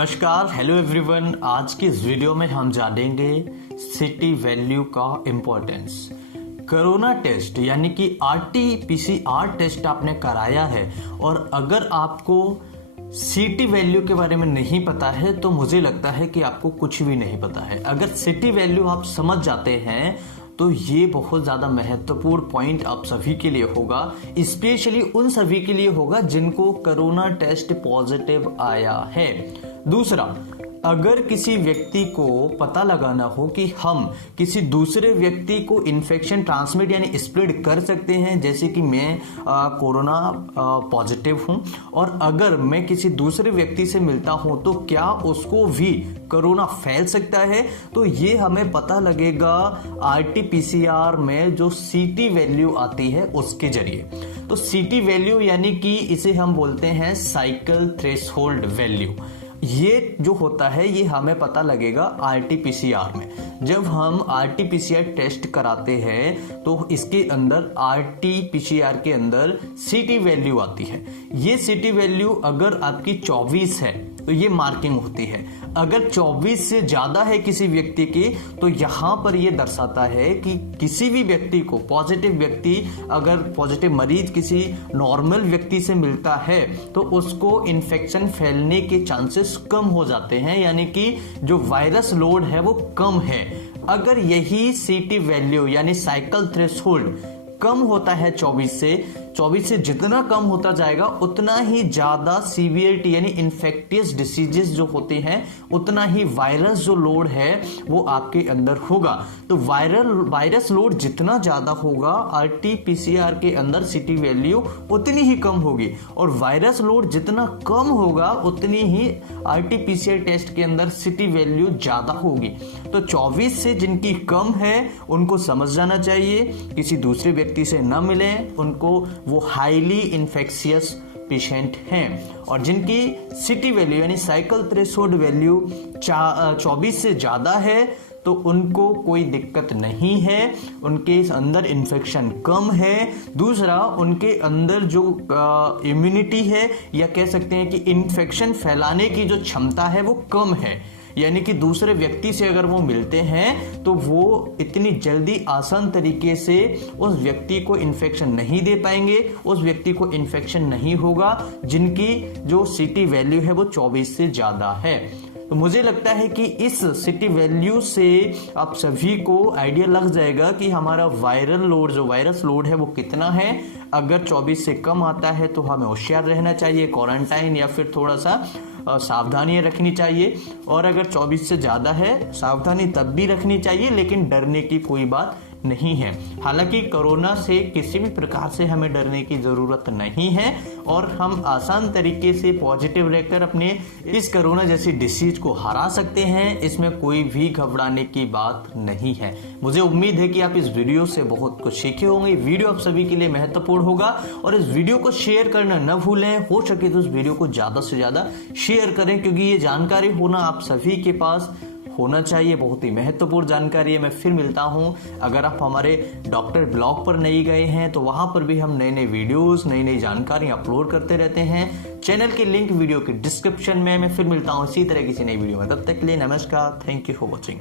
नमस्कार, hello everyone. आज की इस वीडियो में हम जानेंगे सिटी वैल्यू का इम्पोर्टेंस। कोरोना टेस्ट यानी कि RT-PCR टेस्ट आपने कराया है और अगर आपको सिटी वैल्यू के बारे में नहीं पता है तो मुझे लगता है कि आपको कुछ भी नहीं पता है। अगर सिटी वैल्यू आप समझ जाते हैं तो ये बहुत ज़्यादा महत्वपूर्ण पॉइंट आप सभी के लिए होगा, स्पेशली उन सभी के लिए होगा जिनको कोरोना टेस्ट पॉजिटिव आया है। दूसरा, अगर किसी व्यक्ति को पता लगाना हो कि हम किसी दूसरे व्यक्ति को इन्फेक्शन ट्रांसमिट यानी स्प्रेड कर सकते हैं, जैसे कि मैं कोरोना पॉजिटिव हूं और अगर मैं किसी दूसरे व्यक्ति से मिलता हूं तो क्या उसको भी कोरोना फैल सकता है, तो ये हमें पता लगेगा RT-PCR में जो CT वैल्यू आती है उसके जरिए। तो CT वैल्यू यानी कि इसे हम बोलते हैं साइकिल थ्रेशोल्ड वैल्यू। ये जो होता है ये हमें पता लगेगा RT-PCR में। जब हम RT-PCR टेस्ट कराते हैं तो इसके अंदर RT-PCR के अंदर CT वैल्यू आती है। ये CT वैल्यू अगर आपकी 24 है तो ये मार्किंग होती है। अगर 24 से ज्यादा है किसी व्यक्ति की तो यहां पर ये दर्शाता है कि किसी भी व्यक्ति को, पॉजिटिव व्यक्ति अगर पॉजिटिव मरीज किसी नॉर्मल व्यक्ति से मिलता है तो उसको इन्फेक्शन फैलने के चांसेस कम हो जाते हैं, यानी कि जो वायरस लोड है वो कम है। अगर यही CT वैल्यू यानी साइकिल थ्रेशोल्ड कम होता है 24 से जितना कम होता जाएगा उतना ही ज्यादा सीवियरिटी यानी इन्फेक्टियस डिसीजेस जो होते हैं उतना ही वायरस जो लोड है वो आपके अंदर होगा। तो वायरस लोड जितना ज्यादा होगा RT-PCR के अंदर CT वैल्यू उतनी ही कम होगी और वायरस लोड जितना कम होगा उतनी ही RT-PCR टेस्ट के अंदर CT वैल्यू ज्यादा होगी। तो 24 से जिनकी कम है उनको समझ जाना चाहिए, किसी दूसरे व्यक्ति से न मिलें, उनको वो हाईली इन्फेक्शियस पेशेंट हैं। और जिनकी CT वैल्यू यानी साइकिल थ्रेशोल्ड वैल्यू 24 से ज्यादा है तो उनको कोई दिक्कत नहीं है, उनके अंदर इन्फेक्शन कम है। दूसरा, उनके अंदर जो इम्यूनिटी है या कह सकते हैं कि इन्फेक्शन फैलाने की जो क्षमता है वो कम है, यानी कि दूसरे व्यक्ति से अगर वो मिलते हैं तो वो इतनी जल्दी आसान तरीके से उस व्यक्ति को इन्फेक्शन नहीं दे पाएंगे, उस व्यक्ति को इन्फेक्शन नहीं होगा जिनकी जो CT वैल्यू है वो 24 से ज्यादा है। तो मुझे लगता है कि इस CT वैल्यू से आप सभी को आइडिया लग जाएगा कि हमारा वायरल लोड जो वायरस लोड है वो कितना है। अगर 24 से कम आता है तो हमें होशियार रहना चाहिए, क्वारंटाइन या फिर थोड़ा सा सावधानियां रखनी चाहिए, और अगर 24 से ज्यादा है सावधानी तब भी रखनी चाहिए, लेकिन डरने की कोई बात नहीं है। हालांकि कोरोना से किसी भी प्रकार से हमें डरने की जरूरत नहीं है और हम आसान तरीके से पॉजिटिव रहकर अपने इस कोरोना जैसी डिसीज को हरा सकते हैं, इसमें कोई भी घबराने की बात नहीं है। मुझे उम्मीद है कि आप इस वीडियो से बहुत कुछ सीखे होंगे। वीडियो आप सभी के लिए महत्वपूर्ण होगा और इस वीडियो को शेयर करना न भूलें। हो सके तो इस वीडियो को ज्यादा से ज्यादा शेयर करें, क्योंकि ये जानकारी होना आप सभी के पास होना चाहिए, बहुत ही महत्वपूर्ण जानकारी है। मैं फिर मिलता हूं। अगर आप हमारे डॉक्टर ब्लॉग पर नहीं गए हैं तो वहां पर भी हम नए नए वीडियोस, नई नई जानकारी अपलोड करते रहते हैं। चैनल की लिंक वीडियो के डिस्क्रिप्शन में। मैं फिर मिलता हूं इसी तरह किसी नई वीडियो में। तब तक के लिए नमस्कार, थैंक यू फॉर वॉचिंग।